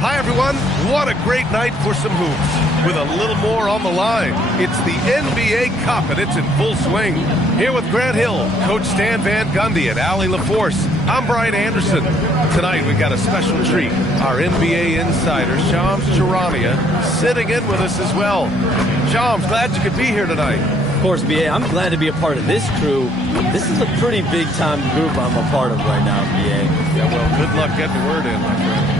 Hi, everyone. What a great night for some hoops. With a little more on the line, it's the NBA Cup, and it's in full swing. Here with Grant Hill, Coach Stan Van Gundy, and Allie LaForce, I'm Brian Anderson. Tonight, we've got a special treat. Our NBA insider, Shams Charania, sitting in with us as well. Shams, glad you could be here tonight. Of course, BA, I'm glad to be a part of this crew. This is a pretty big-time group I'm a part of right now, BA. Yeah, well, good luck getting the word in, my friend.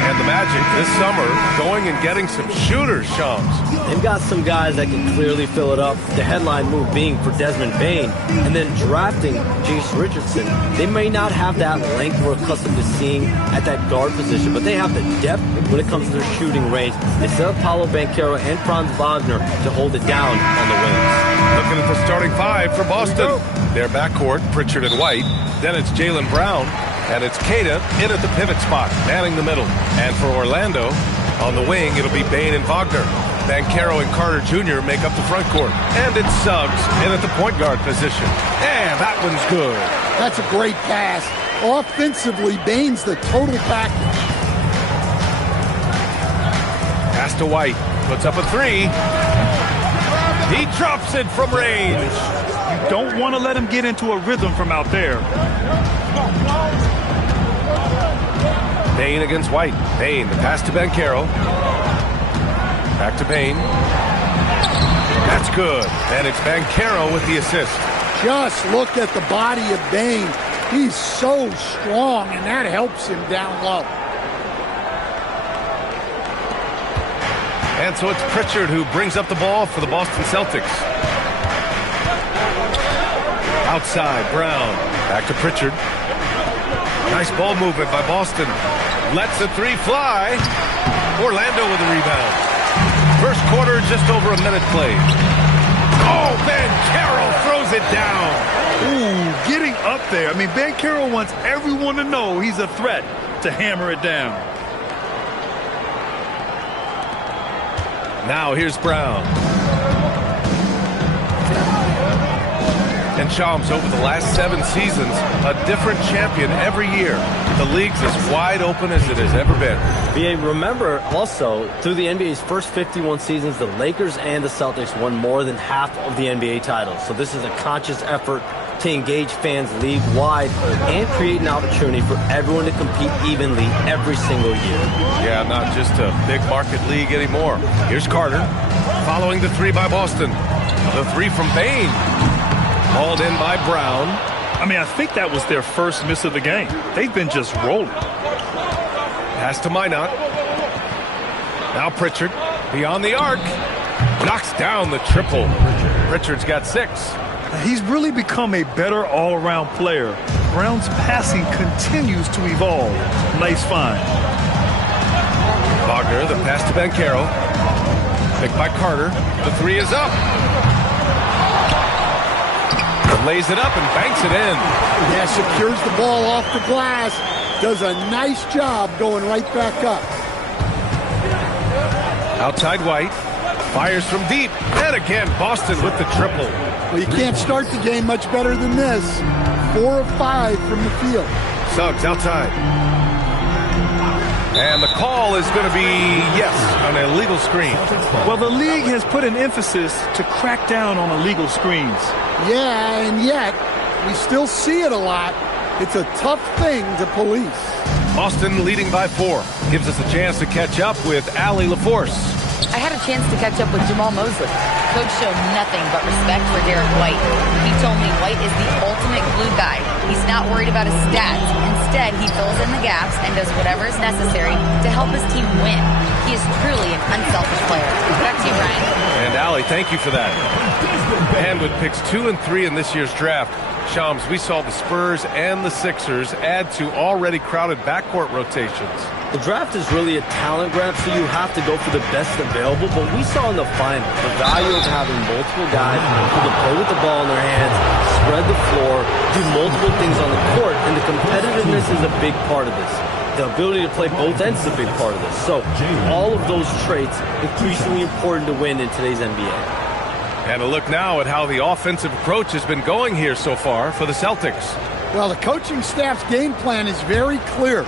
And the Magic this summer going and getting some shooters, Shams. They've got some guys that can clearly fill it up. The headline move being for Desmond Bane, and then drafting Jace Richardson. They may not have that length we're accustomed to seeing at that guard position, but they have the depth when it comes to their shooting range. They still have Paolo Banchero and Franz Wagner to hold it down on the wings. Looking at the starting five for Boston. Their backcourt, Pritchard and White. Then it's Jaylen Brown. And it's Queta in at the pivot spot, manning the middle. And for Orlando, on the wing, it'll be Bane and Wagner. Banchero and Carter Jr. make up the front court. And it's Suggs in at the point guard position. And that one's good. That's a great pass. Offensively, Bane's the total package. Pass to White. Puts up a three. He drops it from range. You don't want to let him get into a rhythm from out there. Bane against White. Bane, the pass to Banchero. Back to Bane. That's good. And it's Banchero with the assist. Just look at the body of Bane. He's so strong, and that helps him down low. And so it's Pritchard who brings up the ball for the Boston Celtics. Outside, Brown. Back to Pritchard. Nice ball movement by Boston. Lets the three fly. Orlando with a rebound. First quarter, just over a minute played. Oh, Banchero throws it down. Ooh, getting up there. I mean, Banchero wants everyone to know he's a threat to hammer it down. Now here's Brown. And Shams, over the last 7 seasons, a different champion every year. The league's as wide open as it has ever been. BA, remember also, through the NBA's first 51 seasons, the Lakers and the Celtics won more than half of the NBA titles. So this is a conscious effort to engage fans league-wide and create an opportunity for everyone to compete evenly every single year. Yeah, not just a big market league anymore. Here's Carter, following the three by Boston. The three from Bane. Hauled in by Brown. I mean, I think that was their first miss of the game. They've been just rolling. Pass to Minot. Now Pritchard, beyond the arc. Knocks down the triple. Pritchard's got 6. He's really become a better all-around player. Brown's passing continues to evolve. Nice find. Wagner, the pass to Banchero. Picked by Carter. The three is up. Lays it up and banks it in. Yeah, secures the ball off the glass. Does a nice job going right back up. Outside White. Fires from deep. And again, Boston with the triple. Well, you can't start the game much better than this. 4 of 5 from the field. Suggs outside. And the call is going to be, yes, an illegal screen. Well, the league has put an emphasis to crack down on illegal screens. Yeah, and yet, we still see it a lot. It's a tough thing to police. Boston leading by 4. Gives us a chance to catch up with Allie LaForce. I had a chance to catch up with Jamal Mosley. Coach showed nothing but respect for Derek White. He told me White is the ultimate glue guy. He's not worried about his stats. Instead, he fills in the gaps and does whatever is necessary to help his team win. He is truly an unselfish player. Back to you, Ryan. And Allie, thank you for that. And with picks 2 and 3 in this year's draft, Shams, we saw the Spurs and the Sixers add to already crowded backcourt rotations. The draft is really a talent grab, so you have to go for the best available. But we saw in the final the value of having multiple guys who can play with the ball in their hands, spread the floor, do multiple things on the court, and the competitiveness is a big part of this. The ability to play both ends is a big part of this. So all of those traits increasingly important to win in today's NBA. And a look now at how the offensive approach has been going here so far for the Celtics. Well, the coaching staff's game plan is very clear.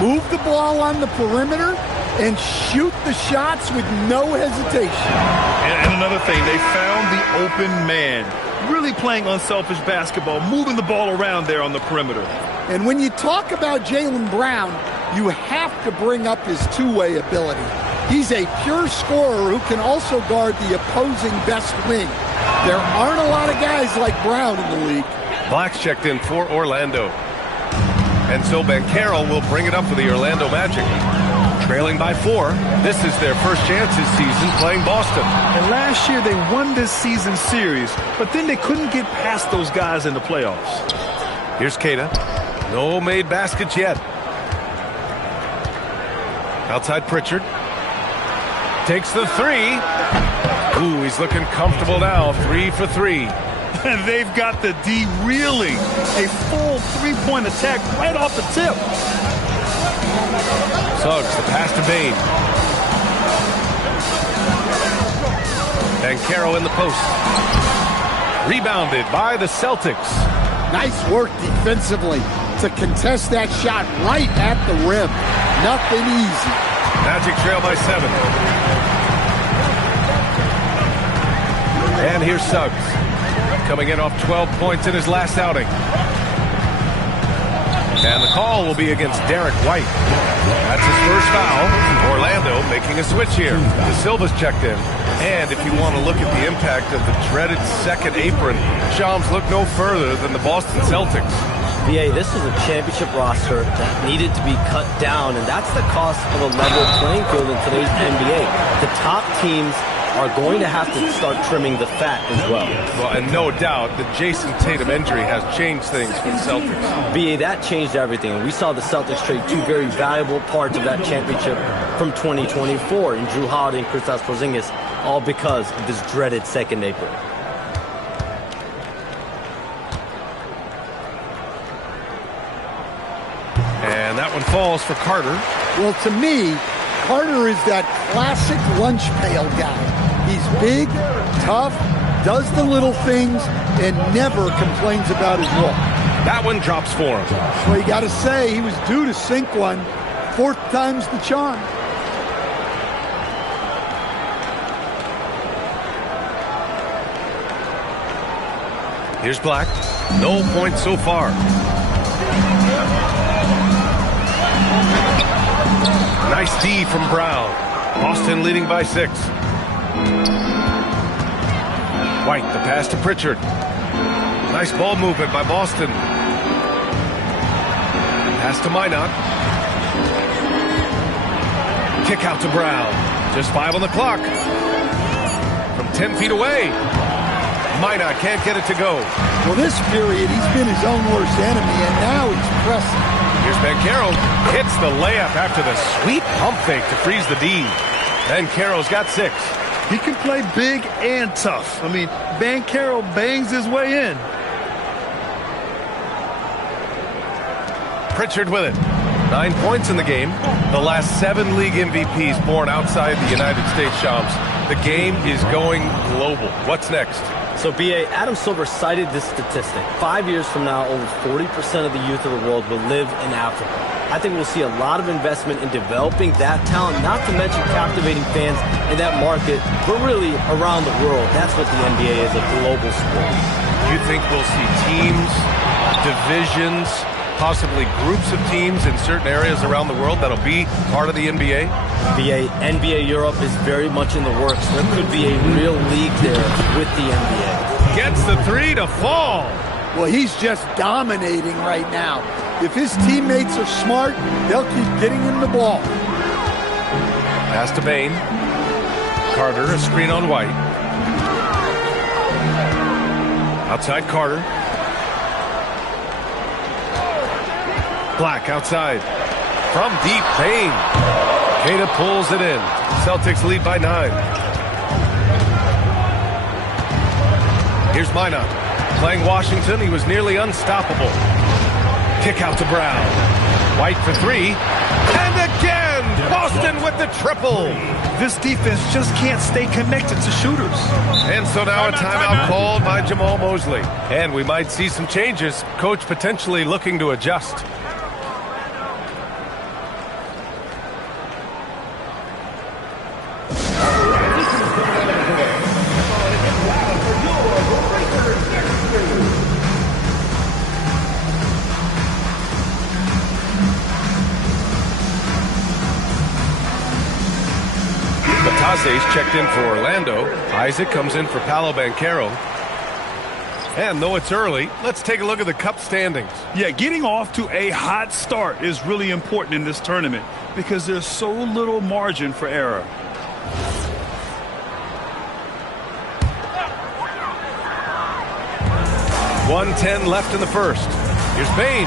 move the ball on the perimeter, and shoot the shots with no hesitation. And another thing, they found the open man. Really playing unselfish basketball, moving the ball around there on the perimeter. And when you talk about Jaylen Brown, you have to bring up his two-way ability. He's a pure scorer who can also guard the opposing best wing. There aren't a lot of guys like Brown in the league. Black's checked in for Orlando. And so Banchero will bring it up for the Orlando Magic. Trailing by 4, this is their first chance this season playing Boston. And last year they won this season series, but then they couldn't get past those guys in the playoffs. Here's Keita. No made baskets yet. Outside Pritchard. Takes the 3. Ooh, he's looking comfortable now. 3 for 3. And they've got the D reeling. A full three-point attack right off the tip. Suggs, the pass to Bane. Banchero in the post. Rebounded by the Celtics. Nice work defensively to contest that shot right at the rim. Nothing easy. Magic trail by 7. And here's Suggs. Coming in off 12 points in his last outing. And the call will be against Derek White. That's his first foul. Orlando making a switch here. De Silva's checked in. And if you want to look at the impact of the dreaded second apron, Shams look no further than the Boston Celtics. BA, this is a championship roster that needed to be cut down, and that's the cost of a level playing field in today's NBA. The top teams are going to have to start trimming the fat as well. Well, and no doubt the Jason Tatum injury has changed things for the Celtics. BA, that changed everything. We saw the Celtics trade 2 very valuable parts of that championship from 2024 in Drew Holiday and Kristaps Porzingis, all because of this dreaded second apron. And that one falls for Carter. Well, to me, Carter is that classic lunch pail guy. He's big, tough, does the little things, and never complains about his look. That one drops for him. Well, you got to say, he was due to sink one. 4th time's the charm. Here's Black. No points so far. Nice D from Brown. Boston leading by 6. White, the pass to Pritchard. Nice ball movement by Boston. Pass to Minot. Kick out to Brown. Just 5 on the clock. From 10 feet away. Minot can't get it to go. Well, this period, he's been his own worst enemy, and now he's pressing. Here's Banchero. Hits the layup after the sweet pump fake to freeze the D. Banchero's got 6. He can play big and tough. I mean, Banchero bangs his way in. Pritchard with it. 9 points in the game. The last 7 league MVPs born outside the United States, Shams. The game is going global. What's next? So, BA, Adam Silver cited this statistic. 5 years from now, over 40% of the youth of the world will live in Africa. I think we'll see a lot of investment in developing that talent, not to mention captivating fans in that market, but really around the world. That's what the NBA is, a global sport. Do you think we'll see teams, divisions, possibly groups of teams in certain areas around the world that'll be part of the NBA? NBA Europe is very much in the works. There could be a real league there with the NBA. Gets the 3 to fall. Well, he's just dominating right now. If his teammates are smart, they'll keep getting him the ball. Pass to Bane. Carter, a screen on White. Outside Carter. Black outside. From deep, Bane. Keita pulls it in. Celtics lead by 9. Here's Minot. Playing Washington, he was nearly unstoppable. Kick out to Brown. White for 3. And again, Boston with the triple. This defense just can't stay connected to shooters. And so now a timeout called by Jamal Mosley. And we might see some changes. Coach potentially looking to adjust. Aze's checked in for Orlando. Isaac comes in for Paolo Banchero. And though it's early, let's take a look at the Cup standings. Yeah, getting off to a hot start is really important in this tournament because there's so little margin for error. .110 left in the first. Here's Bain.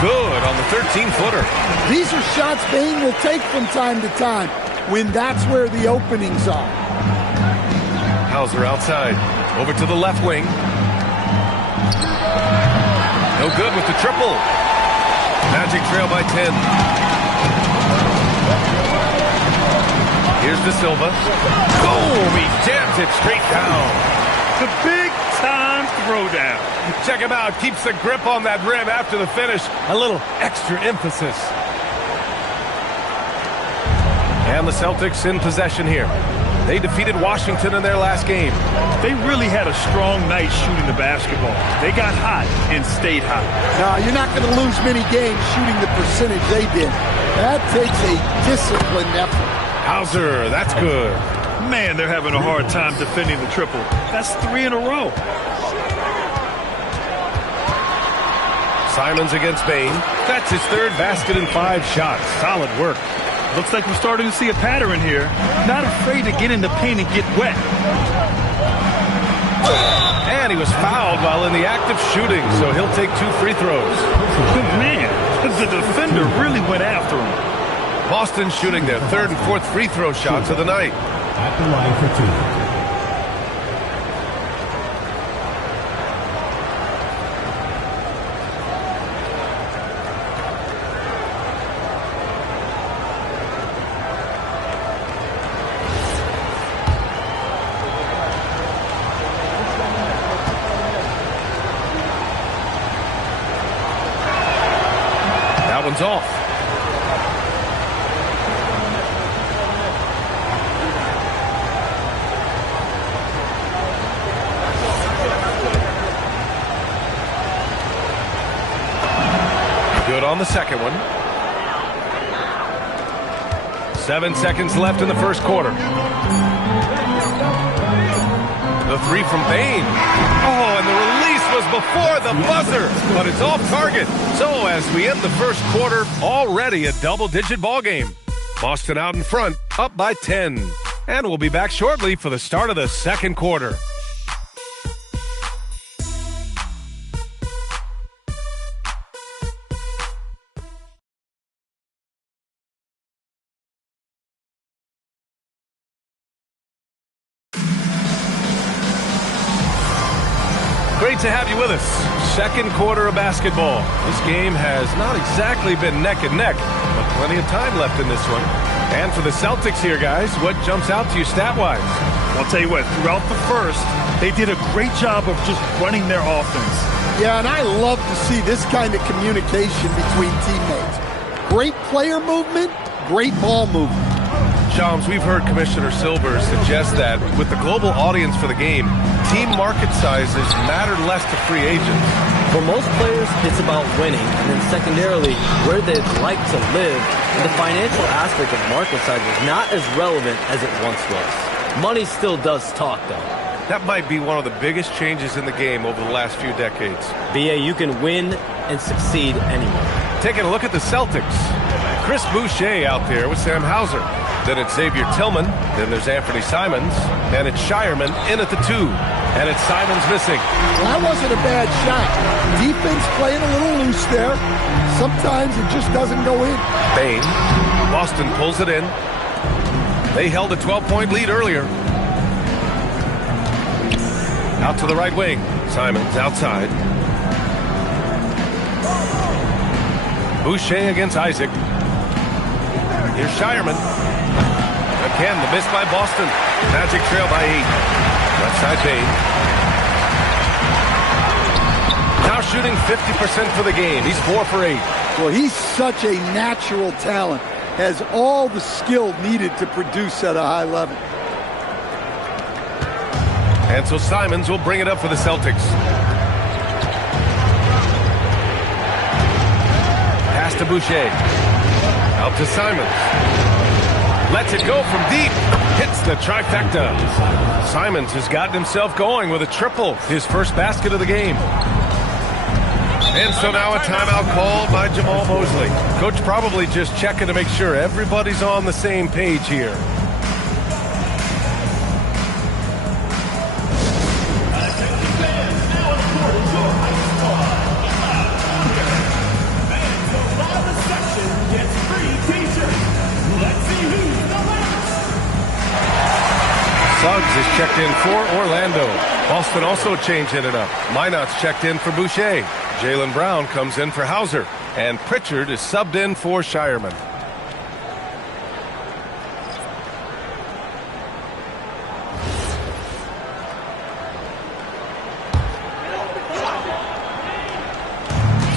Good on the 13-footer. These are shots Bain will take from time to time when that's where the openings are. Hauser outside. Over to the left wing. No good with the triple. Magic trail by 10. Here's De Silva. Boom! He jams it straight down. The big-time throwdown. Check him out. Keeps the grip on that rim after the finish. A little extra emphasis. And the Celtics in possession here. They defeated Washington in their last game. They really had a strong night shooting the basketball. They got hot and stayed hot. Now, you're not going to lose many games shooting the percentage they did. That takes a disciplined effort. Hauser, that's good. Man, they're having a hard time defending the triple. That's 3 in a row. Simons against Bain. That's his third basket in 5 shots. Solid work. Looks like we're starting to see a pattern here. Not afraid to get in the paint and get wet. And he was fouled while in the act of shooting, so he'll take 2 free throws. Man, the defender really went after him. Boston shooting their 3rd and 4th free throw shots of the night. At the line for 2. That one's off. Good on the second one. 7 seconds left in the first quarter. The 3 from Bain. Oh, and the release was before the buzzer, but it's off target. So as we end the first quarter, already a double-digit ball game. Boston out in front, up by 10. And we'll be back shortly for the start of the second quarter. Great to have you with us. Second quarter of basketball. This game has not exactly been neck and neck, but plenty of time left in this one. And for the Celtics here, guys, what jumps out to you stat-wise? I'll tell you what, throughout the first, they did a great job of just running their offense. Yeah, and I love to see this kind of communication between teammates. Great player movement, great ball movement. Shams, we've heard Commissioner Silver suggest that with the global audience for the game, team market sizes matter less to free agents. For most players, it's about winning, and then secondarily, where they'd like to live. And the financial aspect of market size is not as relevant as it once was. Money still does talk, though. That might be one of the biggest changes in the game over the last few decades. BA, you can win and succeed anywhere. Taking a look at the Celtics. Chris Boucher out there with Sam Hauser. Then it's Xavier Tillman. Then there's Anthony Simons. And it's Shireman in at the 2. And it's Simons missing. Well, that wasn't a bad shot. Defense playing a little loose there. Sometimes it just doesn't go in. Bain. Boston pulls it in. They held a 12-point lead earlier. Out to the right wing. Simons outside. Boucher against Isaac. Here's Shireman. Again, the miss by Boston. Magic trail by 8. Left side Bain. Now shooting 50% for the game. He's 4 for 8. Well, he's such a natural talent. Has all the skill needed to produce at a high level. And so Simons will bring it up for the Celtics. Pass to Boucher. Out to Simons. Lets it go from deep. Hits the trifecta. Simons has gotten himself going with a triple. His first basket of the game. And so now a timeout called by Jamal Mosley. Coach probably just checking to make sure everybody's on the same page here. Suggs is checked in for Orlando. Boston also changing it up. Minot's checked in for Boucher. Jaylen Brown comes in for Hauser. And Pritchard is subbed in for Shireman.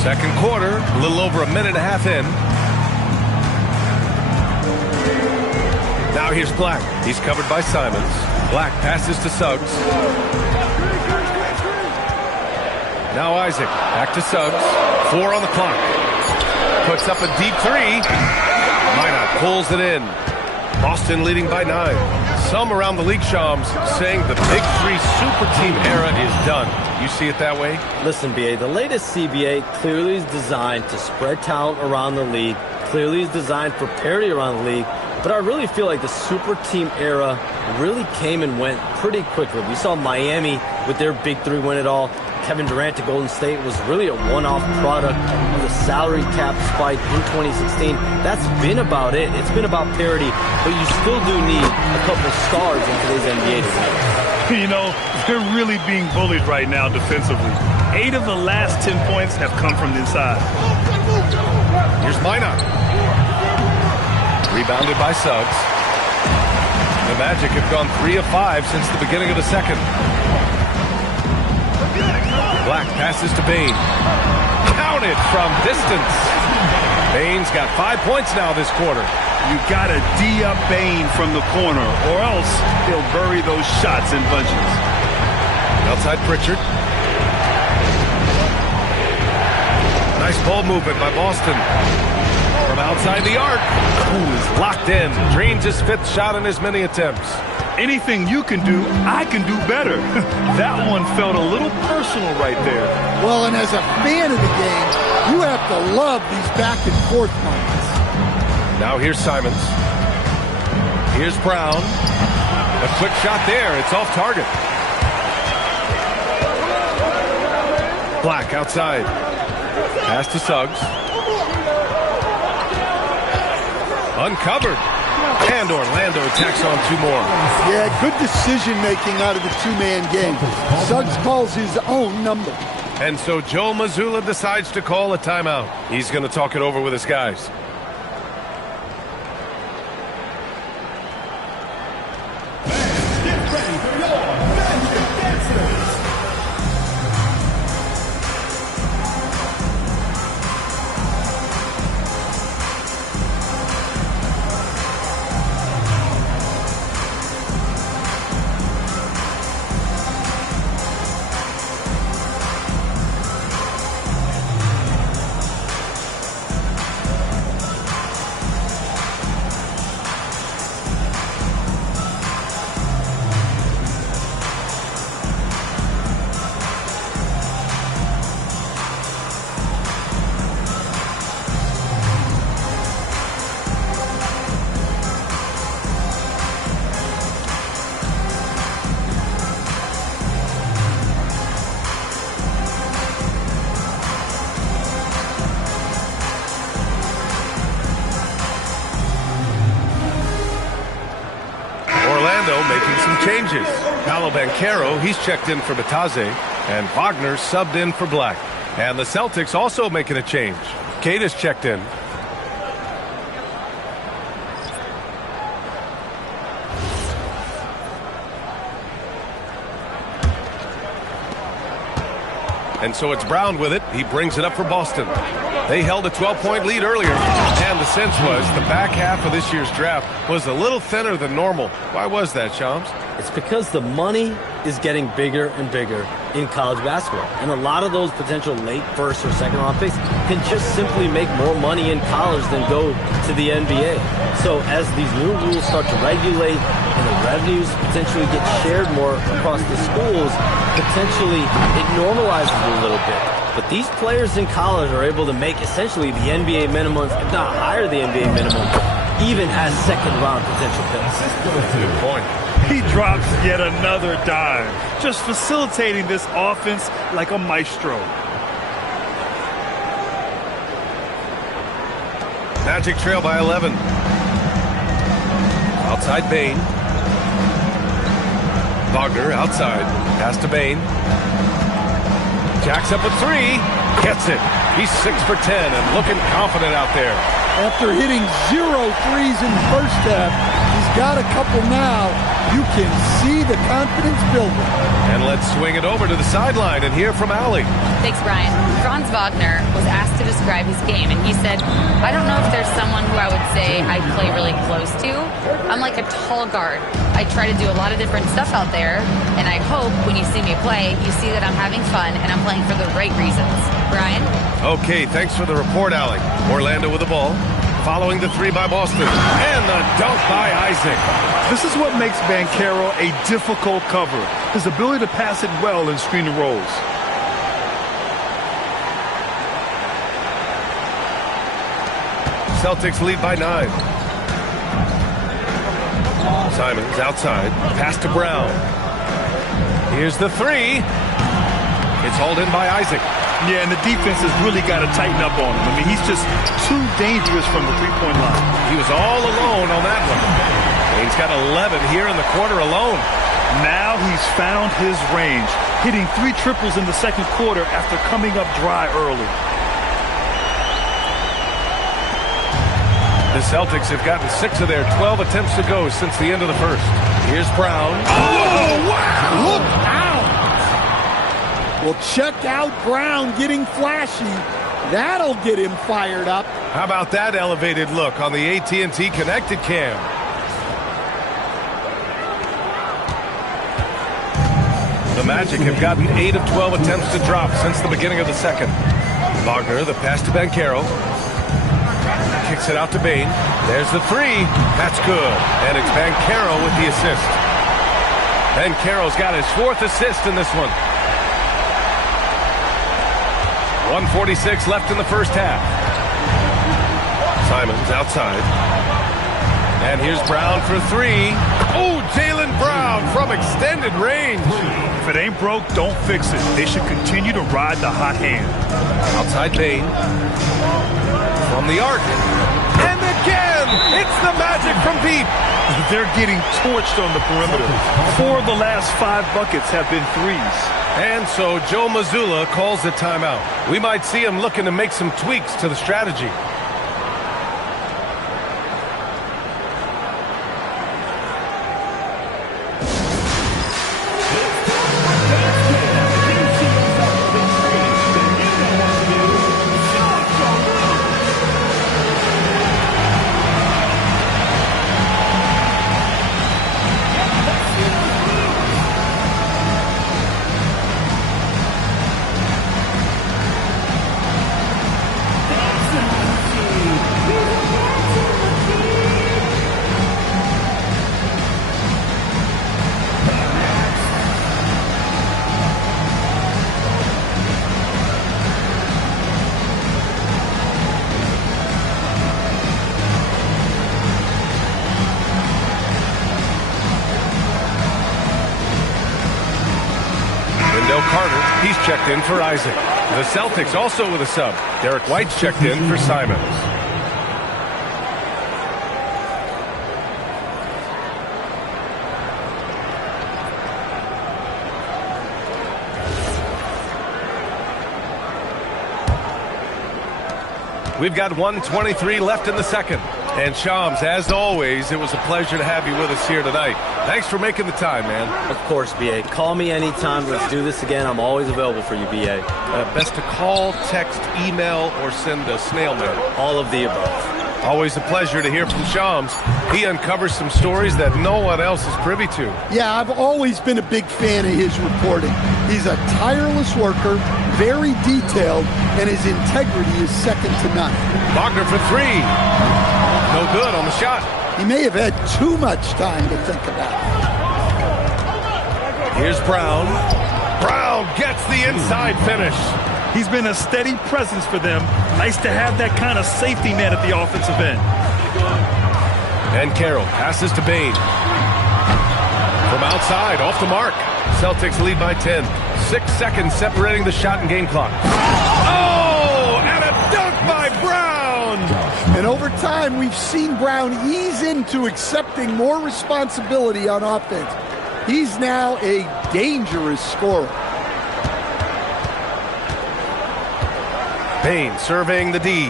Second quarter, a little over a minute and a half in. Now here's Black. He's covered by Simons. Black passes to Suggs. Now Isaac. Back to Suggs. 4 on the clock. Puts up a deep 3. Minot pulls it in. Boston leading by 9. Some around the league, Shams, saying the Big 3 super team era is done. You see it that way? Listen, BA, the latest CBA clearly is designed to spread talent around the league. Clearly is designed for parity around the league. But I really feel like the super team era really came and went pretty quickly. We saw Miami with their Big 3 win it all. Kevin Durant to Golden State was really a one-off product of the salary cap spike in 2016. That's been about it. It's been about parity, but you still do need a couple stars in today's NBA today. You know, they're really being bullied right now defensively. 8 of the last 10 points have come from inside. Here's Minot. Rebounded by Suggs. The Magic have gone 3 of 5 since the beginning of the second. Black passes to Bane. Counted from distance. Bane's got 5 points now this quarter. You gotta D up Bane from the corner, or else he'll bury those shots in bunches. Outside Pritchard. Nice ball movement by Boston. From outside the arc. Ooh, is locked in. Drains his 5th shot in as many attempts. Anything you can do, I can do better. That one felt a little personal right there. Well, and as a fan of the game, you have to love these back and forth moments. Now here's Simons. Here's Brown. A quick shot there. It's off target. Black outside. Pass to Suggs. Uncovered. And Orlando tacks on 2 more. Yeah, good decision-making out of the two-man game. Suggs calls his own number. And so Joe Mazzulla decides to call a timeout. He's going to talk it over with his guys. Making some changes. Paolo Banchero, he's checked in for Batase, and Wagner subbed in for Black. And the Celtics also making a change. Cade is checked in. And so it's Brown with it. He brings it up for Boston. They held a 12-point lead earlier. And And the sense was the back half of this year's draft was a little thinner than normal. Why was that, Shams? It's because the money is getting bigger and bigger in college basketball. And a lot of those potential late first or second round picks can just simply make more money in college than go to the NBA. So as these new rules start to regulate and the revenues potentially get shared more across the schools, potentially it normalizes it a little bit. But these players in college are able to make essentially the NBA minimums, if not higher the NBA minimum, even as second round potential picks. Good point. He drops yet another dime, just facilitating this offense like a maestro. Magic trail by 11. Outside Bain. Wagner outside. Pass to Bain. Jacks up a three. Gets it. He's 6 for 10 and looking confident out there. After hitting 0 threes in the first half, he's got a couple now. You can see the confidence building. And let's swing it over to the sideline and hear from Allie. Thanks, Brian. Franz Wagner was asked to describe his game, and he said, I don't know if there's someone who I would say I play really close to. I'm like a tall guard. I try to do a lot of different stuff out there, and I hope when you see me play, you see that I'm having fun and I'm playing for the right reasons. Brian? Okay, thanks for the report, Allie. Orlando with the ball. Following the three by Boston. And the dunk by Isaac. This is what makes Banchero a difficult cover, his ability to pass it well in screen rolls. Celtics lead by 9. Simons outside. Pass to Brown. Here's the three. It's hauled in by Isaac. Yeah, and the defense has really got to tighten up on him. I mean, he's just too dangerous from the three-point line. He was all alone on that one. He's got 11 here in the quarter alone. Now he's found his range, hitting 3 triples in the second quarter after coming up dry early. The Celtics have gotten 6 of their 12 attempts to go since the end of the first. Here's Brown. Oh, wow! Look out! Well, check out Brown getting flashy. That'll get him fired up. How about that elevated look on the AT&T Connected Cam? The Magic have gotten 8 of 12 attempts to drop since the beginning of the second. Wagner, the pass to Banchero. Kicks it out to Bain. There's the three. That's good. And it's Banchero with the assist. Banchero's got his 4th assist in this one. 1:46 left in the first half. Simons outside. And here's Brown for three. Oh, Jaylen Brown from extended range. If it ain't broke, don't fix it. They should continue to ride the hot hand. Outside Bain. From the arc. And again, it's the Magic from deep. They're getting torched on the perimeter. 4 of the last 5 buckets have been threes. And so Joe Mazzulla calls the timeout. We might see him looking to make some tweaks to the strategy. Carter, he's checked in for Isaac. The Celtics also with a sub. Derek White's checked in for Simons. We've got 1:23 left in the second. And Shams, as always, it was a pleasure to have you with us here tonight. Thanks for making the time, man. Of course, B.A. Call me anytime. Let's do this again. I'm always available for you, B.A. Best to call, text, email, or send a snail mail. All of the above. Always a pleasure to hear from Shams. He uncovers some stories that no one else is privy to. Yeah, I've always been a big fan of his reporting. He's a tireless worker, very detailed, and his integrity is second to none. Wagner for three. No good on the shot. He may have had too much time to think about it. Here's Brown. Brown gets the inside finish. He's been a steady presence for them. Nice to have that kind of safety net at the offensive end. And Carroll passes to Bain. From outside, off the mark. Celtics lead by 10. 6 seconds separating the shot and game clock. Oh, and a dunk by Brown! And over time, we've seen Brown ease into accepting more responsibility on offense. He's now a dangerous scorer. Bain surveying the D.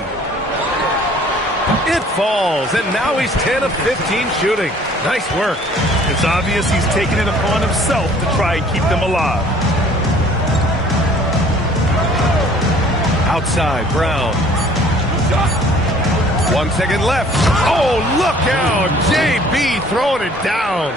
It falls, and now he's 10 of 15 shooting. Nice work. It's obvious he's taking it upon himself to try and keep them alive. Outside, Brown. 1 second left. Oh, look out. JB throwing it down.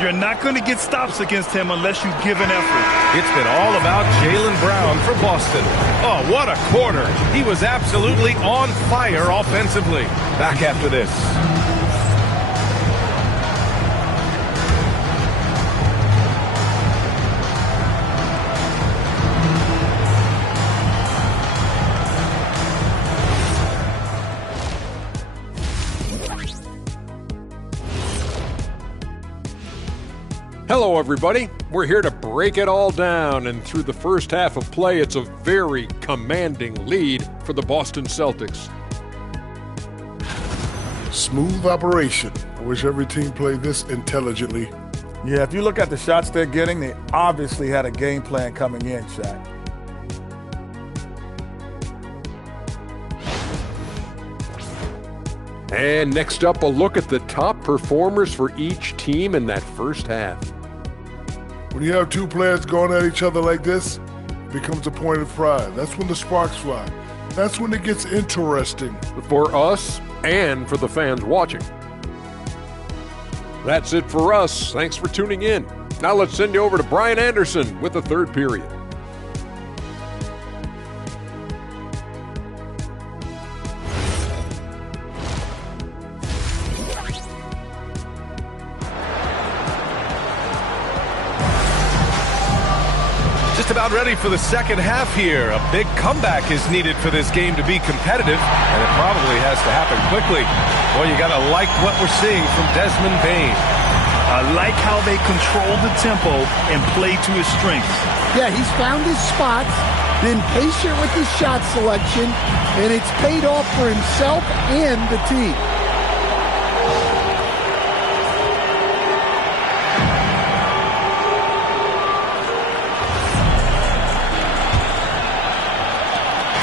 You're not going to get stops against him unless you give an effort. It's been all about Jaylen Brown for Boston. Oh, what a quarter. He was absolutely on fire offensively. Back after this. Hello, everybody. We're here to break it all down, and through the first half of play, it's a very commanding lead for the Boston Celtics. Smooth operation. I wish every team played this intelligently. Yeah, if you look at the shots they're getting, they obviously had a game plan coming in, Shaq. And next up, a look at the top performers for each team in that first half. When you have two players going at each other like this, it becomes a point of pride. That's when the sparks fly. That's when it gets interesting. For us and for the fans watching. That's it for us. Thanks for tuning in. Now let's send you over to Brian Anderson with the third period. Just about ready for the second half here. A big comeback is needed for this game to be competitive, and it probably has to happen quickly. Well, you got to like what we're seeing from Desmond Bain. I like how they control the tempo and play to his strengths. Yeah, he's found his spots, been patient with his shot selection, and it's paid off for himself and the team.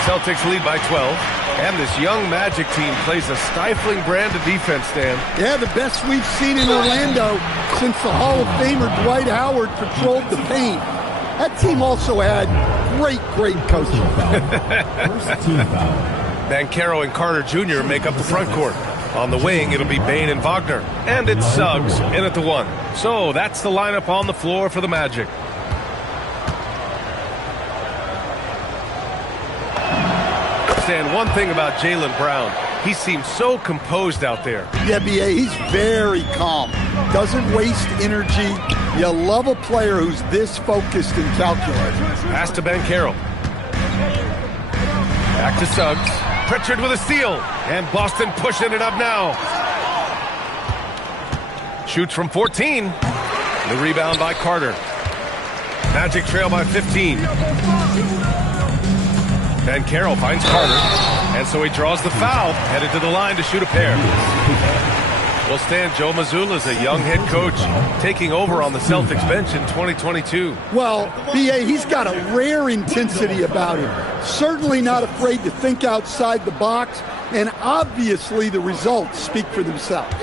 Celtics lead by 12, and this young Magic team plays a stifling brand of defense, Dan. Yeah, the best we've seen in Orlando since the Hall of Famer Dwight Howard patrolled the paint. That team also had great coaching. First team foul. Banchero and Carter Jr. make up the front court. On the wing, it'll be Bain and Wagner. And it's Suggs in at the one. So that's the lineup on the floor for the Magic. And one thing about Jaylen Brown, he seems so composed out there. Yeah, B.A., he's very calm. Doesn't waste energy. You love a player who's this focused and calculated. Pass to Banchero. Back to Suggs. Pritchard with a steal. And Boston pushing it up now. Shoots from 14. The rebound by Carter. Magic trail by 15. Banchero finds Carter, and so he draws the foul, headed to the line to shoot a pair. Well, Stan, Joe Mazzulla is a young head coach taking over on the Celtics bench in 2022. Well, B.A., he's got a rare intensity about him. Certainly not afraid to think outside the box, and obviously the results speak for themselves.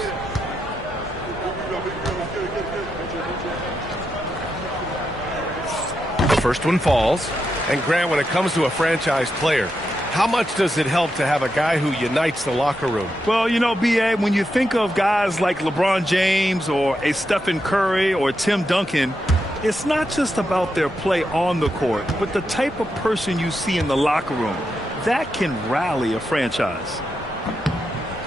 The first one falls. And Grant, when it comes to a franchise player, How much does it help to have a guy who unites the locker room? Well, you know, B.A., when you think of guys like LeBron James or a Stephen Curry or Tim Duncan, it's not just about their play on the court, but the type of person you see in the locker room. That can rally a franchise.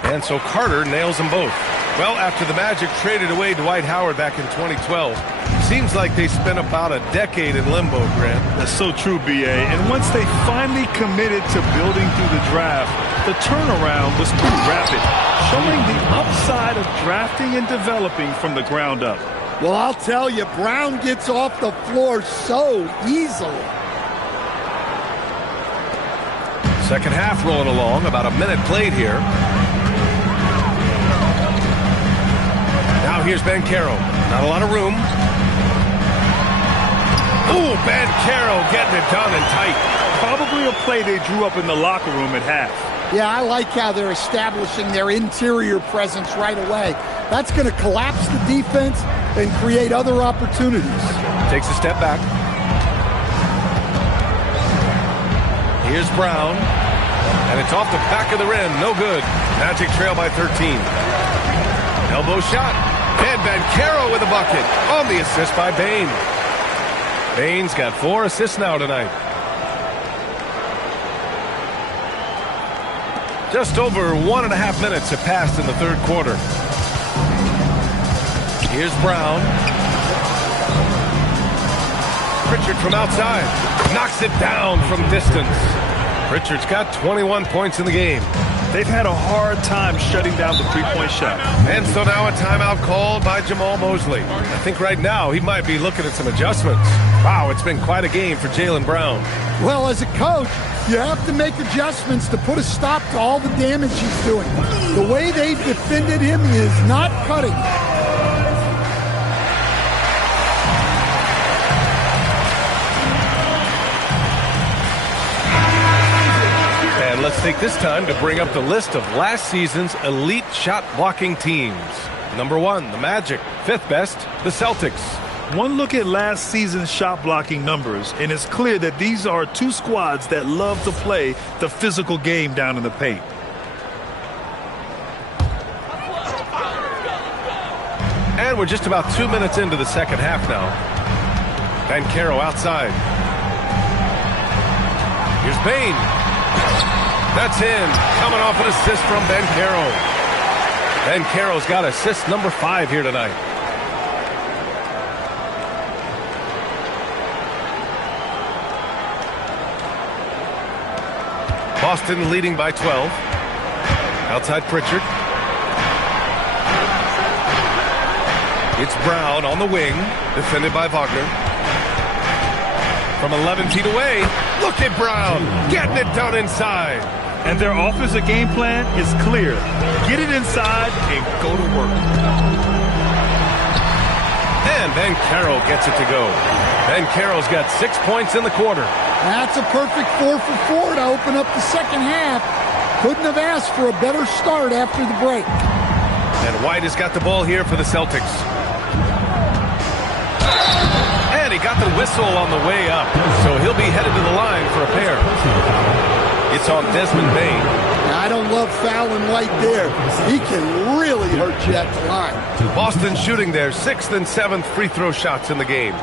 And so Carter nails them both. Well, after the Magic traded away Dwight Howard back in 2012, seems like they spent about a decade in limbo, Grant. That's so true, B.A. And once they finally committed to building through the draft, the turnaround was pretty rapid, showing the upside of drafting and developing from the ground up. Well, I'll tell you, Brown gets off the floor so easily. Second half rolling along, about a minute played here. Now here's Banchero. Not a lot of room. Ooh, Banchero getting it done and tight. Probably a play they drew up in the locker room at half. Yeah, I like how they're establishing their interior presence right away. That's going to collapse the defense and create other opportunities. Takes a step back. Here's Brown. And it's off the back of the rim. No good. Magic trail by 13. Elbow shot. And Banchero with a bucket on the assist by Bane. Bane's got 4 assists now tonight. Just over 1.5 minutes have passed in the third quarter. Here's Brown. Pritchard from outside. Knocks it down from distance. Pritchard's got 21 points in the game. They've had a hard time shutting down the three-point shot. And so now a timeout called by Jamal Mosley. I think right now he might be looking at some adjustments. Wow, it's been quite a game for Jaylen Brown. Well, as a coach, you have to make adjustments to put a stop to all the damage he's doing. The way they've defended him is not cutting. And let's take this time to bring up the list of last season's elite shot blocking teams. Number 1, the Magic. 5th best, the Celtics. One look at last season's shot blocking numbers, and it's clear that these are two squads that love to play the physical game down in the paint. And we're just about 2 minutes into the second half now. Banchero outside. Here's Bane. That's in. Coming off an assist from Banchero. Banchero's got assist number 5 here tonight. Boston leading by 12. Outside Pritchard. It's Brown on the wing, defended by Wagner. From 11 feet away, look at Brown, getting it done inside. And their offensive game plan is clear. Get it inside and go to work. And Banchero gets it to go. Banchero's got 6 points in the quarter. That's a perfect 4 for 4 to open up the second half. Couldn't have asked for a better start after the break. And White has got the ball here for the Celtics. And he got the whistle on the way up, so he'll be headed to the line for a pair. It's on Desmond Bane. Now, I don't love fouling White there. He can really hurt you at the line. Boston shooting their 6th and 7th free throw shots in the game.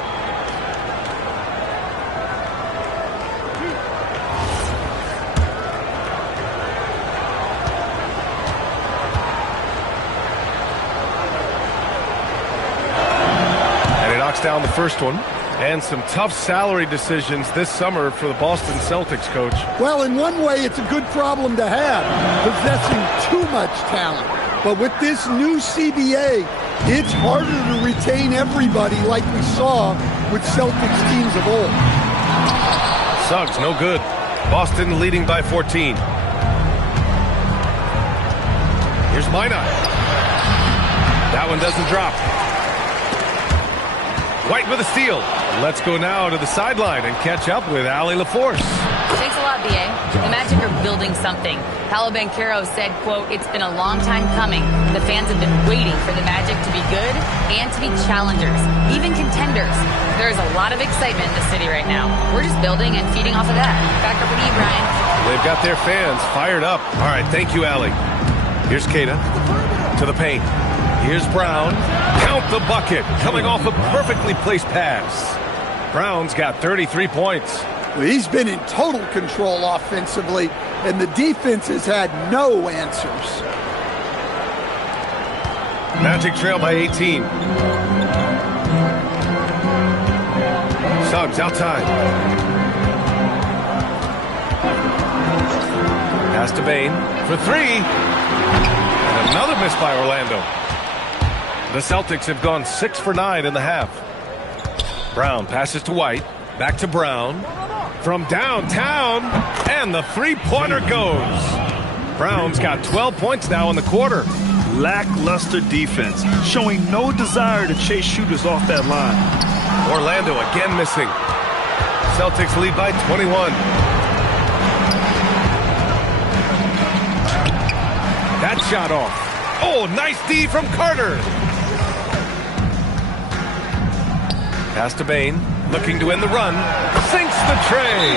Down the first one, and some tough salary decisions this summer for the Boston Celtics, coach. Well, in one way, it's a good problem to have, possessing too much talent. But with this new CBA, it's harder to retain everybody like we saw with Celtics teams of old. Suggs, no good. Boston leading by 14. Here's Minot. That one doesn't drop. White with a steal. Let's go now to the sideline and catch up with Allie LaForce. Thanks a lot, B.A. The Magic are building something. Paolo Banchero said, quote, "It's been a long time coming. The fans have been waiting for the Magic to be good and to be challengers, even contenders. There is a lot of excitement in the city right now. We're just building and feeding off of that." Back over to you, Brian. They've got their fans fired up. All right, thank you, Allie. Here's Kata to the paint. Here's Brown. Count the bucket. Coming off a perfectly placed pass. Brown's got 33 points. Well, he's been in total control offensively, and the defense has had no answers. Magic trail by 18. Suggs outside. Pass to Bane for three. And another miss by Orlando. The Celtics have gone 6 for 9 in the half. Brown passes to White. Back to Brown. From downtown. And the three-pointer goes. Brown's got 12 points now in the quarter. Lackluster defense, showing no desire to chase shooters off that line. Orlando again missing. Celtics lead by 21. That shot off. Oh, nice D from Carter. Pass to Bane, looking to end the run. Sinks the tray.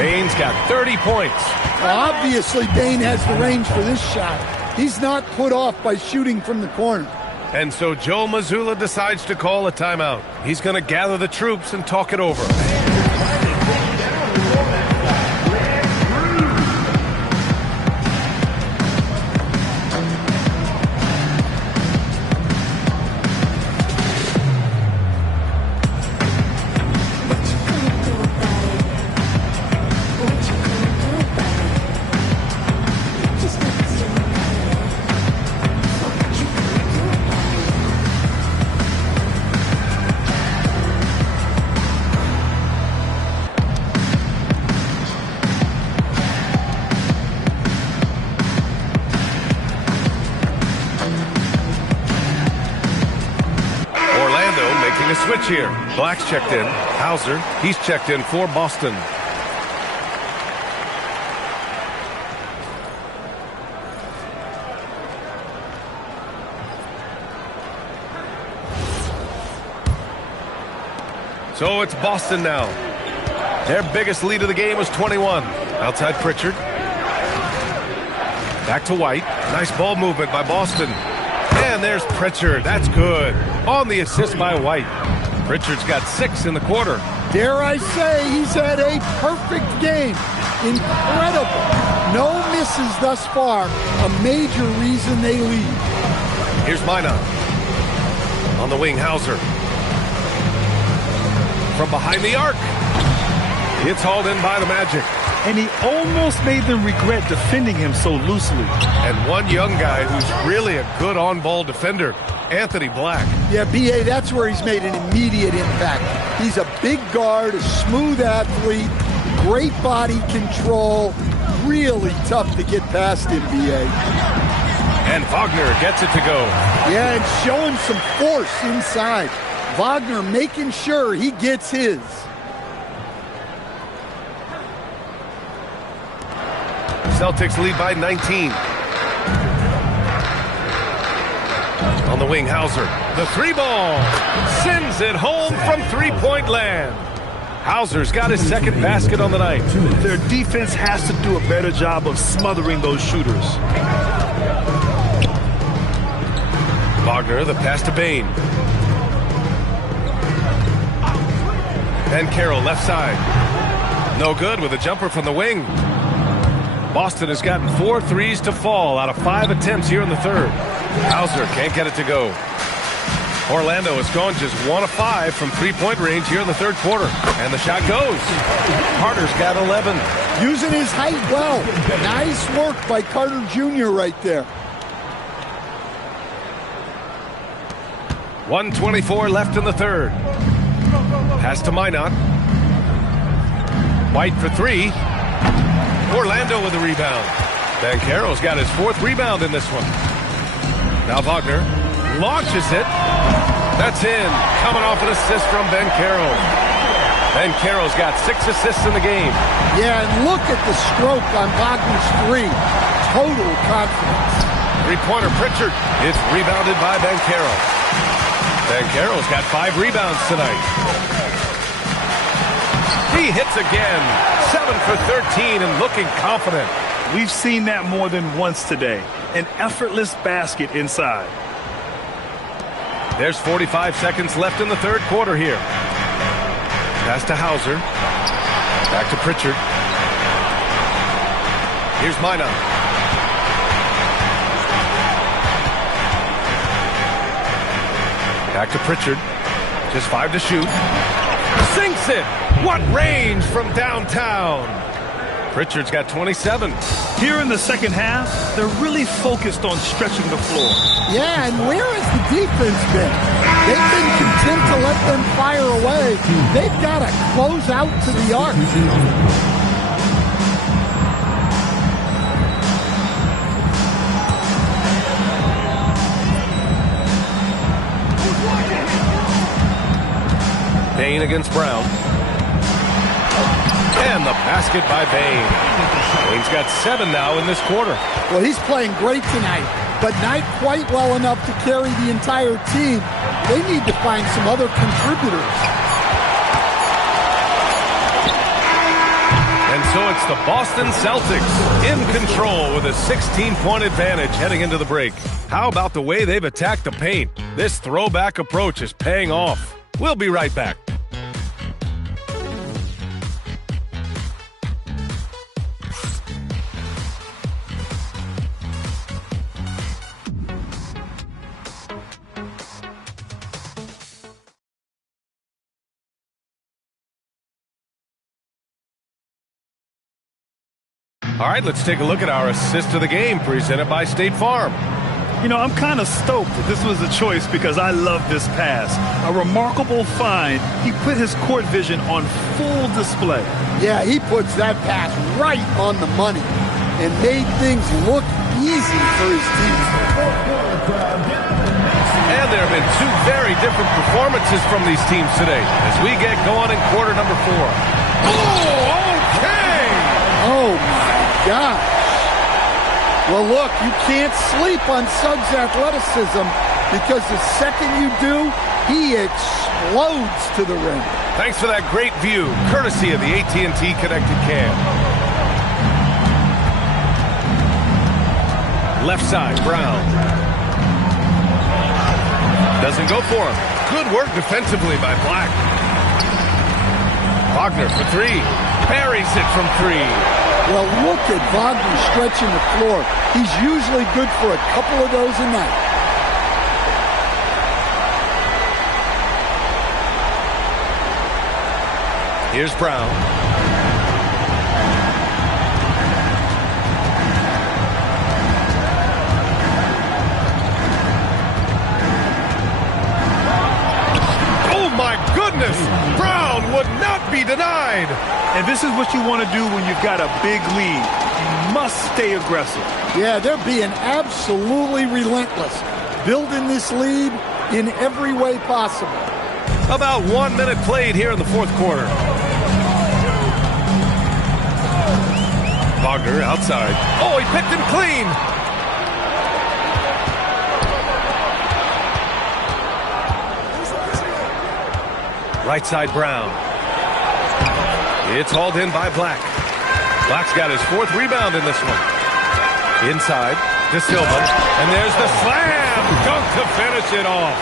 Bane's got 30 points. Obviously, Bane has the range for this shot. He's not put off by shooting from the corner. And so Joe Mazzulla decides to call a timeout. He's going to gather the troops and talk it over. Switch here. Black's checked in. Hauser, he's checked in for Boston. So it's Boston now. Their biggest lead of the game was 21. Outside Pritchard. Back to White. Nice ball movement by Boston. And there's Pritchard. That's good. On the assist by White. Pritchard's got 6 in the quarter. Dare I say he's had a perfect game. Incredible. No misses thus far. A major reason they lead. Here's Minot. On the wing, Hauser. From behind the arc. It's hauled in by the Magic. And he almost made them regret defending him so loosely. And one young guy who's really a good on-ball defender, Anthony Black. Yeah, B.A., that's where he's made an immediate impact. He's a big guard, a smooth athlete, great body control, really tough to get past him, B.A. And Wagner gets it to go. Yeah, and showing some force inside. Wagner making sure he gets his. Celtics lead by 19. On the wing, Hauser. The three ball. Sends it home from three-point land. Hauser's got his second basket on the night. Their defense has to do a better job of smothering those shooters. Wagner, the pass to Bane. Ben Carroll, left side. No good with a jumper from the wing. Boston has gotten 4 threes to fall out of 5 attempts here in the third. Hauser can't get it to go. Orlando has gone just 1 of 5 from three-point range here in the third quarter. And the shot goes. Carter's got 11. Using his height well. Nice work by Carter Jr. right there. 1:24 left in the third. Pass to Minot. White for 3. Orlando with the rebound. Banchero's got his 4th rebound in this one. Now Wagner launches it. That's in. Coming off an assist from Banchero. Banchero's got 6 assists in the game. Yeah, and look at the stroke on Wagner's 3. Total confidence. Three-pointer Pritchard. It's rebounded by Banchero. Banchero's got 5 rebounds tonight. He hits again. 7 for 13 and looking confident. We've seen that more than once today. An effortless basket inside. There's 45 seconds left in the third quarter here. Pass to Hauser. Back to Pritchard. Here's Mina. Back to Pritchard. Just 5 to shoot. Sinks it! What range from downtown! Pritchard's got 27. Here in the second half, they're really focused on stretching the floor. Yeah, and where has the defense been? They've been content to let them fire away. They've got to close out to the arc. Bain against Brown. And the basket by Bain. Bain's got 7 now in this quarter. Well, he's playing great tonight, but not quite well enough to carry the entire team. They need to find some other contributors. And so it's the Boston Celtics in control with a 16-point advantage heading into the break. How about the way they've attacked the paint? This throwback approach is paying off. We'll be right back. All right, let's take a look at our assist of the game presented by State Farm. You know, I'm kind of stoked that this was a choice because I love this pass. A remarkable find. He put his court vision on full display. Yeah, he puts that pass right on the money and made things look easy for his team. And there have been 2 very different performances from these teams today as we get going in quarter number 4. Oh, okay! Oh, my gosh. Well, look, you can't sleep on Suggs' athleticism because the second you do, he explodes to the rim. Thanks for that great view, courtesy of the AT&T Connected Cam. Left side, Brown. Doesn't go for him. Good work defensively by Black. Wagner for 3. Parries it from 3. Well, look at Wagner stretching the floor. He's usually good for a couple of those a night. Here's Brown. Oh, my goodness! Brown would not be denied! And this is what you want to do when you've got a big lead. You must stay aggressive. Yeah, they're being absolutely relentless, building this lead in every way possible. About 1 minute played here in the fourth quarter. Wagner outside. Oh, he picked him clean! Right side, Brown. It's hauled in by Black. Black's got his 4th rebound in this one. Inside to Silva. And there's the slam dunk to finish it off.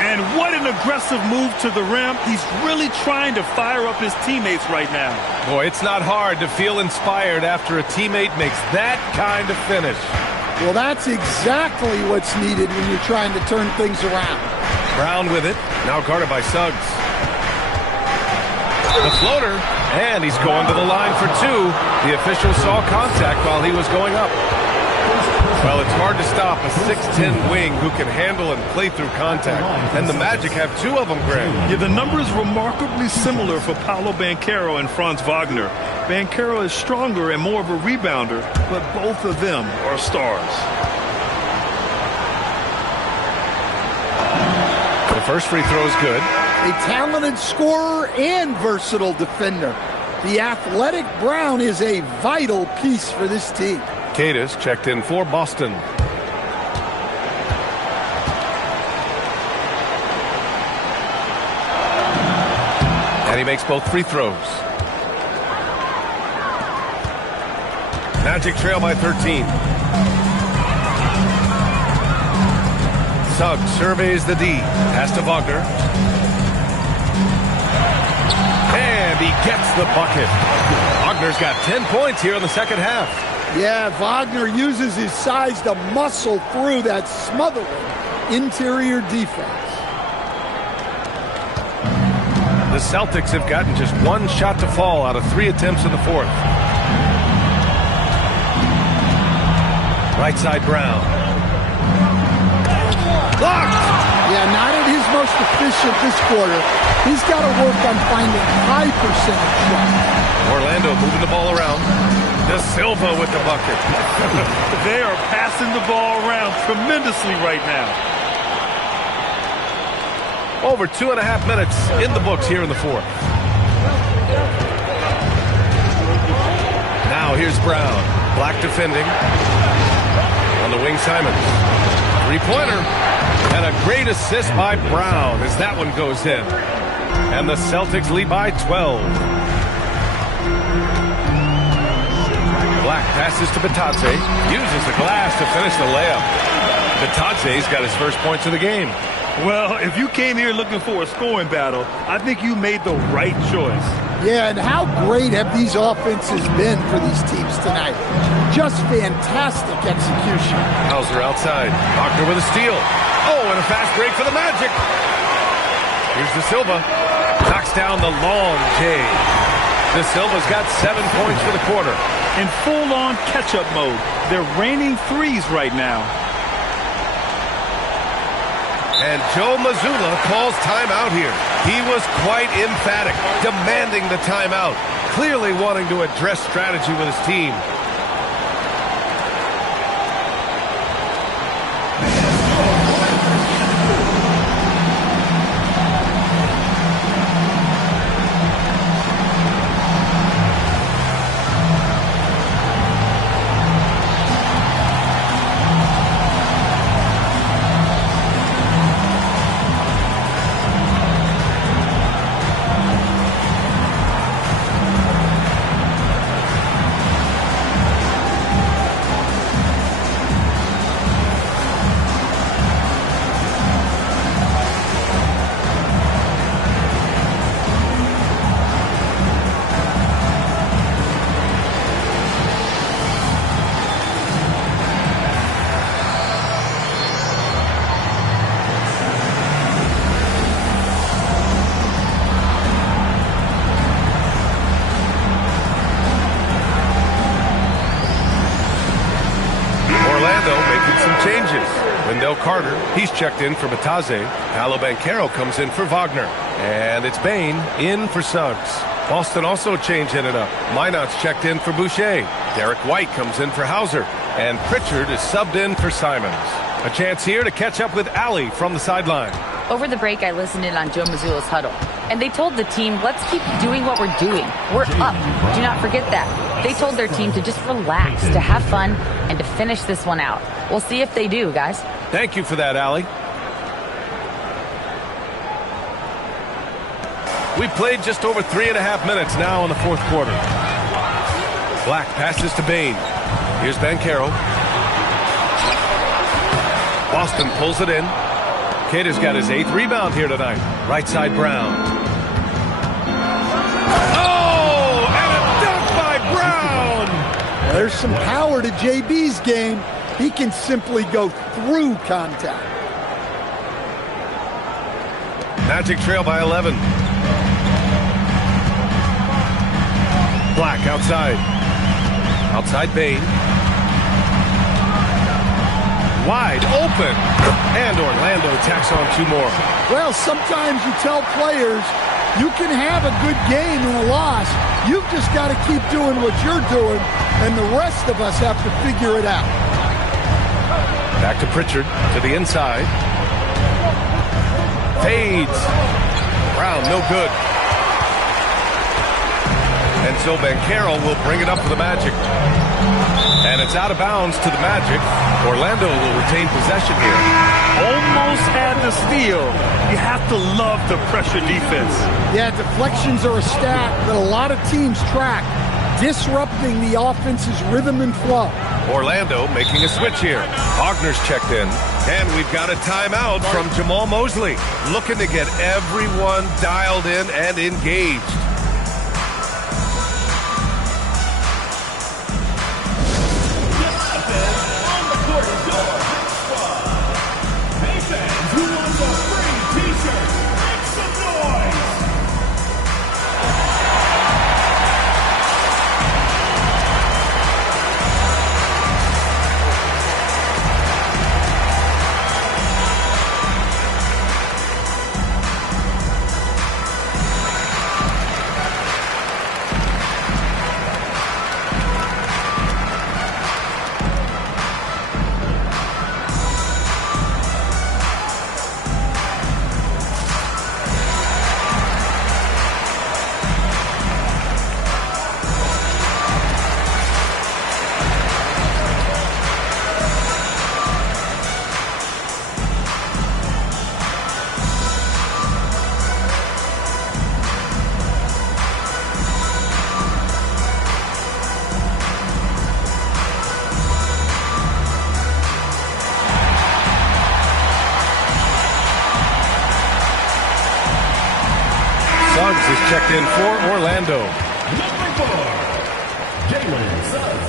And what an aggressive move to the rim. He's really trying to fire up his teammates right now. Boy, it's not hard to feel inspired after a teammate makes that kind of finish. Well, that's exactly what's needed when you're trying to turn things around. Brown with it. Now guarded by Suggs. The floater. And he's going to the line for 2. The official saw contact while he was going up. Well, it's hard to stop a 6'10 wing who can handle and play through contact. And the Magic have 2 of them, Greg. Yeah, the number is remarkably similar for Paolo Banchero and Franz Wagner. Banchero is stronger and more of a rebounder, but both of them are stars. The first free throw is good. A talented scorer and versatile defender. The athletic Brown is a vital piece for this team. Cadis checked in for Boston. And he makes both free throws. Magic trail by 13. Suggs surveys the D. Pass to Wagner. And he gets the bucket. Wagner's got 10 points here in the second half. Yeah, Wagner uses his size to muscle through that smothering interior defense. The Celtics have gotten just one shot to fall out of 3 attempts in the fourth. Right side Brown. Blocked! Yeah, not at his most efficient this quarter. He's got to work on finding high percentage shots. Orlando moving the ball around. De Silva with the bucket. They are passing the ball around tremendously right now. Over 2.5 minutes in the books here in the fourth. Now here's Brown. Black defending. On the wing, Simons. Three-pointer. And a great assist by Brown as that one goes in. And the Celtics lead by 12. Black passes to Batadze. Uses the glass to finish the layup. Batadze's got his first points of the game. Well, if you came here looking for a scoring battle, I think you made the right choice. Yeah, and how great have these offenses been for these teams tonight? Just fantastic execution. Hauser outside. Wagner with a steal. Oh, and a fast break for the Magic. Here's De Silva. Knocks down the long J. De Silva's got 7 points for the quarter. In full-on catch-up mode. They're raining threes right now. And Joe Mazzulla calls timeout here. He was quite emphatic, demanding the timeout, clearly wanting to address strategy with his team. Carter, he's checked in for Batadze. Paolo Banchero comes in for Wagner. And it's Bain in for Suggs. Boston also changing it up. Minot's checked in for Boucher. Derek White comes in for Hauser. And Pritchard is subbed in for Simons. A chance here to catch up with Allie from the sideline. Over the break, I listened in on Joe Mazzulla's huddle. And they told the team, let's keep doing what we're doing. We're up. Do not forget that. They told their team to just relax, to have fun, and to finish this one out. We'll see if they do, guys. Thank you for that, Allie. We've played just over 3.5 minutes now in the fourth quarter. Black passes to Bain. Here's Banchero. Boston pulls it in. Kidd has got his 8th rebound here tonight. Right side Brown. Oh, and a dunk by Brown! There's some power to JB's game. He can simply go through contact. Magic trail by 11. Black outside. Outside Bain. Wide open. And Orlando tacks on 2 more. Well, sometimes you tell players you can have a good game and a loss. You've just got to keep doing what you're doing, and the rest of us have to figure it out. Back to Pritchard, to the inside. Fades. Brown, no good. And so Banchero will bring it up for the Magic. And it's out of bounds to the Magic. Orlando will retain possession here. Almost had the steal. You have to love the pressure defense. Yeah, deflections are a stat that a lot of teams track. disrupting the offense's rhythm and flow. Orlando making a switch here. Wagner's checked in. And we've got a timeout from Jamal Mosley, looking to get everyone dialed in and engaged. Suggs is checked in for Orlando. Number 4, Jalen Suggs.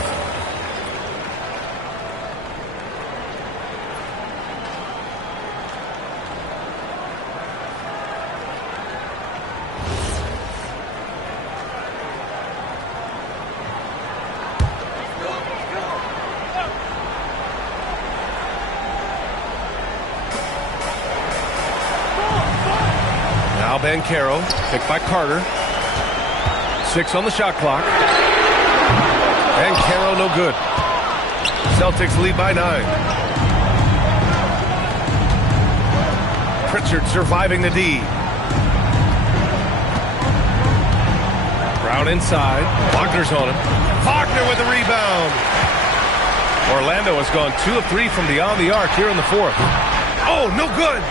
Now Banchero, picked by Carter. 6 on the shot clock. Banchero no good. Celtics lead by 9. Pritchard surviving the D. Brown inside. Wagner's on him. Wagner with the rebound. Orlando has gone 2 of 3 from beyond the arc here in the 4th. Oh, no good.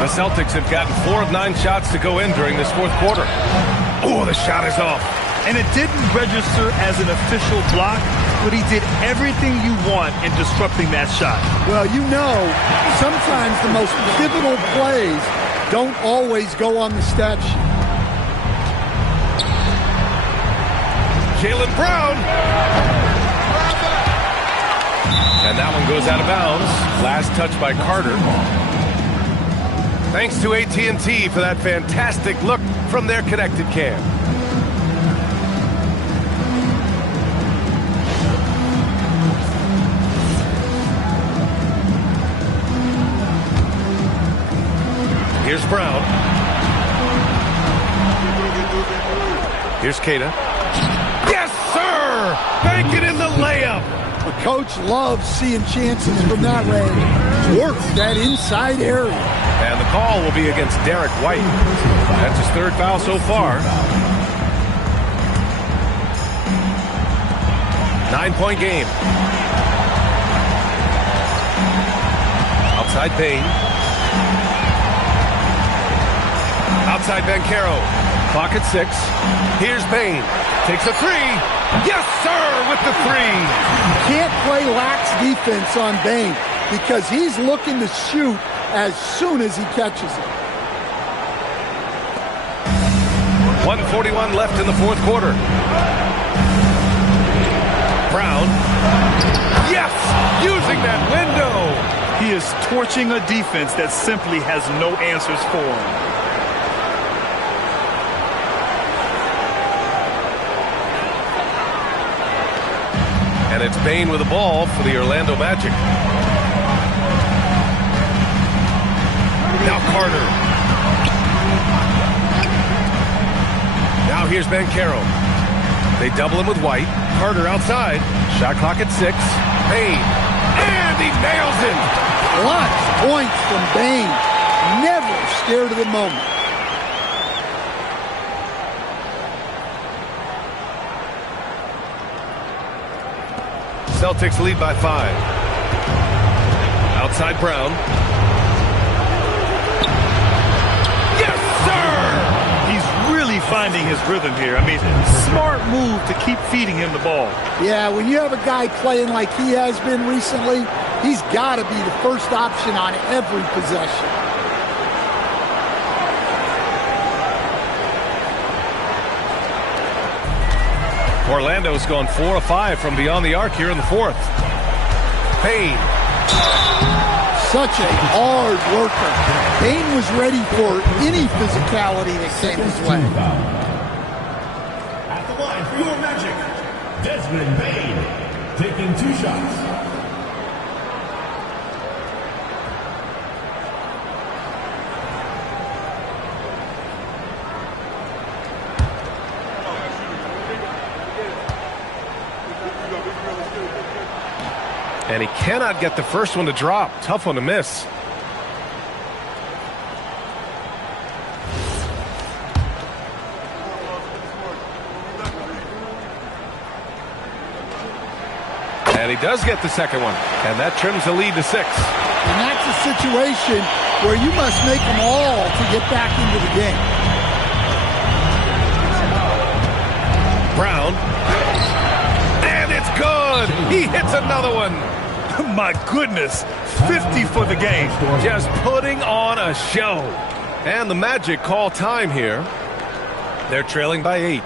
The Celtics have gotten 4 of 9 shots to go in during this 4th quarter. Oh, the shot is off. And it didn't register as an official block, but he did everything you want in disrupting that shot. Well, you know, sometimes the most pivotal plays don't always go on the stat sheet. Jaylen Brown. And that one goes out of bounds. Last touch by Carter. Thanks to AT&T for that fantastic look from their connected cam. Here's Brown. Here's Keita. Yes, sir! Bank it in the layup! The coach loves seeing chances from that range. Work that inside area. And the call will be against Derek White. That's his 3rd foul so far. 9-point game. Outside Payne. Outside Banchero. Clock at 6. Here's Payne. Takes a 3. Yes, sir, with the 3. You can't play lax defense on Bane because he's looking to shoot as soon as he catches it. 1:41 left in the 4th quarter. Brown. Yes! Using that window! He is torching a defense that simply has no answers for him. And it's Bane with the ball for the Orlando Magic. Now Carter. Now here's Banchero. They double him with White. Carter outside. Shot clock at 6. Payne. And he nails it. Lots of points from Bane. Never scared of the moment. Celtics lead by 5. Outside Brown. finding his rhythm here. I mean, smart move to keep feeding him the ball. Yeah, when you have a guy playing like he has been recently, he's got to be the first option on every possession. Orlando's gone 4 of 5 from beyond the arc here in the fourth. Payne. Such a hard worker. Payne was ready for any physicality that came his way. At the line for your Magic, Desmond Payne, taking 2 shots. And he cannot get the first one to drop. Tough one to miss. And he does get the second one. And that trims the lead to 6. And that's a situation where you must make them all to get back into the game. Brown. And it's good. He hits another one. My goodness, 50 for the game. Just putting on a show. And the Magic call time here. They're trailing by 8.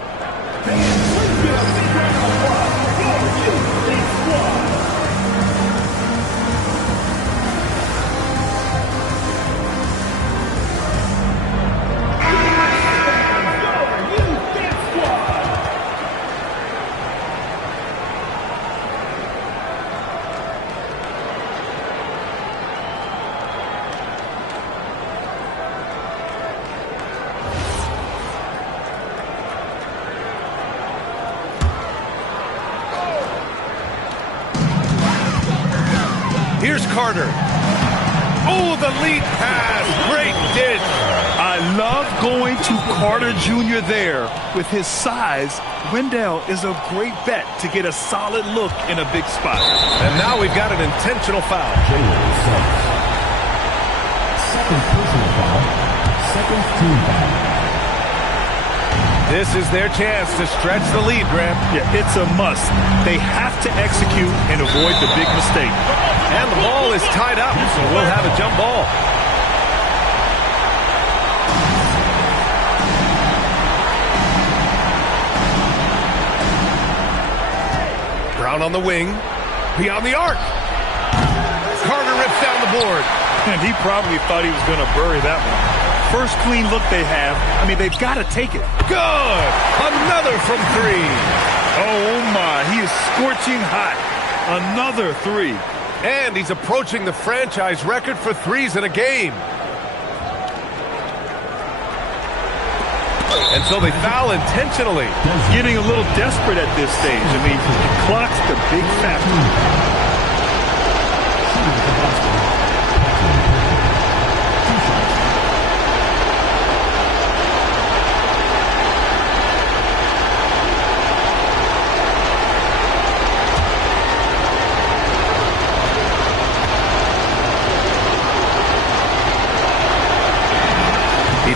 Here's Carter. Oh, the lead pass. Great dish. I love going to Carter Jr. there. With his size, Wendell is a great bet to get a solid look in a big spot. And now we've got an intentional foul. Second personal foul. Second team foul. This is their chance to stretch the lead, Graham. Yeah, it's a must. They have to execute and avoid the big mistake. And the ball is tied up, so we'll have a jump ball. Brown on the wing. Beyond the arc. Carter rips down the board. And he probably thought he was going to bury that one. First clean look they have. I mean, they've got to take it. Good. Another from 3. Oh, my. He is scorching hot. Another 3. And he's approaching the franchise record for threes in a game. And so they foul intentionally. Getting a little desperate at this stage. I mean, the clock's the big factor.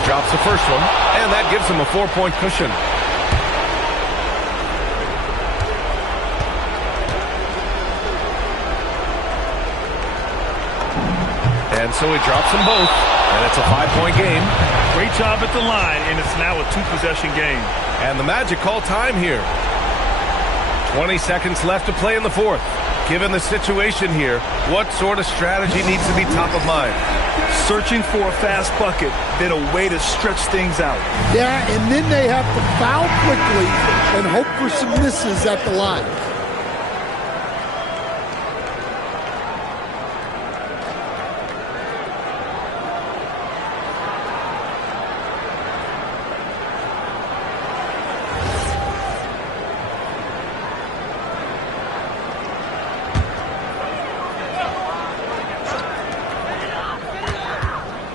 Drops the first one, and that gives him a 4-point cushion. And so he drops them both, and it's a 5-point game. Great job at the line, and it's now a 2-possession game. And the Magic call time here. 20 seconds left to play in the fourth. Given the situation here, what sort of strategy needs to be top of mind? Searching for a fast bucket, then a way to stretch things out. Yeah, and then they have to foul quickly and hope for some misses at the line.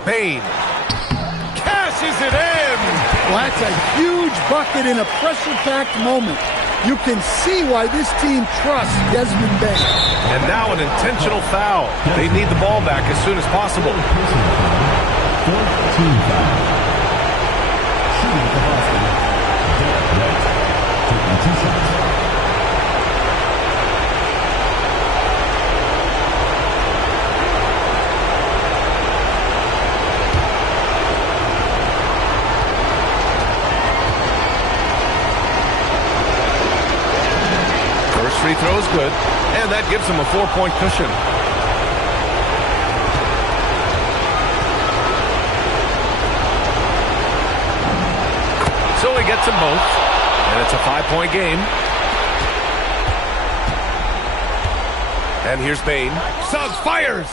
Payne cashes it in. Well, that's a huge bucket in a pressure-packed moment. You can see why this team trusts Desmond Bain. And now an intentional foul. They need the ball back as soon as possible. Fourth team foul. Shooting for Boston, 2 shots. First free throw is good, and that gives him a 4-point cushion. So he gets them both, and it's a 5-point game. And here's Bain. Suggs fires!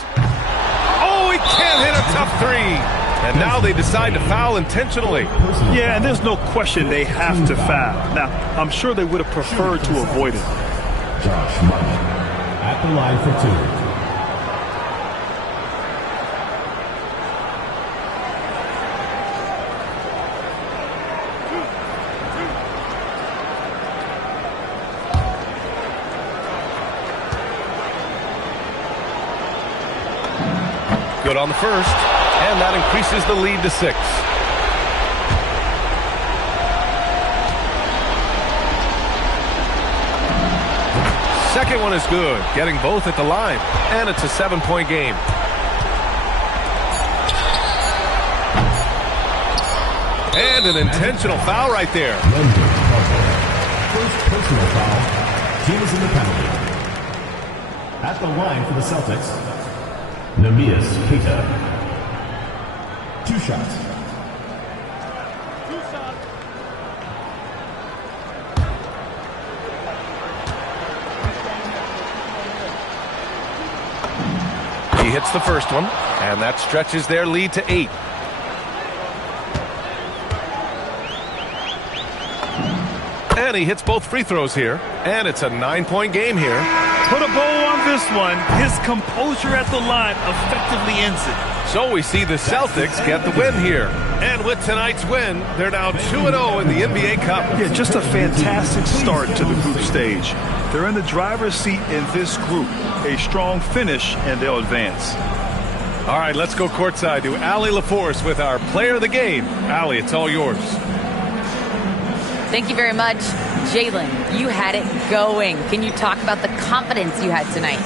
Oh, he can't hit a tough three! And now they decide to foul intentionally. Yeah, and there's no question they have to foul. Now, I'm sure they would have preferred to avoid it. Josh Martin at the line for 2. Good on the first, and that increases the lead to 6. Second one is good, getting both at the line, and it's a 7-point game. And an intentional foul right there. First personal foul. Teams in the penalty. At the line for the Celtics, Neemias Queta. 2 shots. He hits the first one, and that stretches their lead to 8. And he hits both free throws here, and it's a 9-point game here. Put a bow on this one. His composure at the line effectively ends it. So we see the Celtics get the win here. And with tonight's win, they're now 2-0 in the NBA Cup. Yeah, just a fantastic start to the group stage. They're in the driver's seat in this group. A strong finish, and they'll advance. All right, let's go courtside to Allie LaForce with our player of the game. Allie, it's all yours. Thank you very much. Jalen, you had it going. Can you talk about the confidence you had tonight?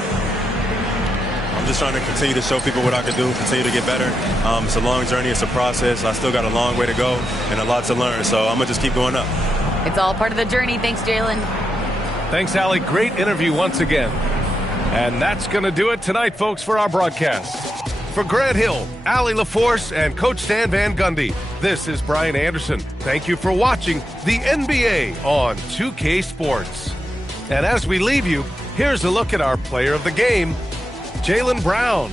I'm just trying to continue to show people what I can do, continue to get better. It's a long journey. It's a process. I still got a long way to go and a lot to learn, so I'm going to just keep going up. It's all part of the journey. Thanks, Jalen. Thanks, Allie. Great interview once again. And that's going to do it tonight, folks, for our broadcast. For Grant Hill, Allie LaForce, and Coach Stan Van Gundy, this is Brian Anderson. Thank you for watching the NBA on 2K Sports. And as we leave you, here's a look at our player of the game, Jaylen Brown.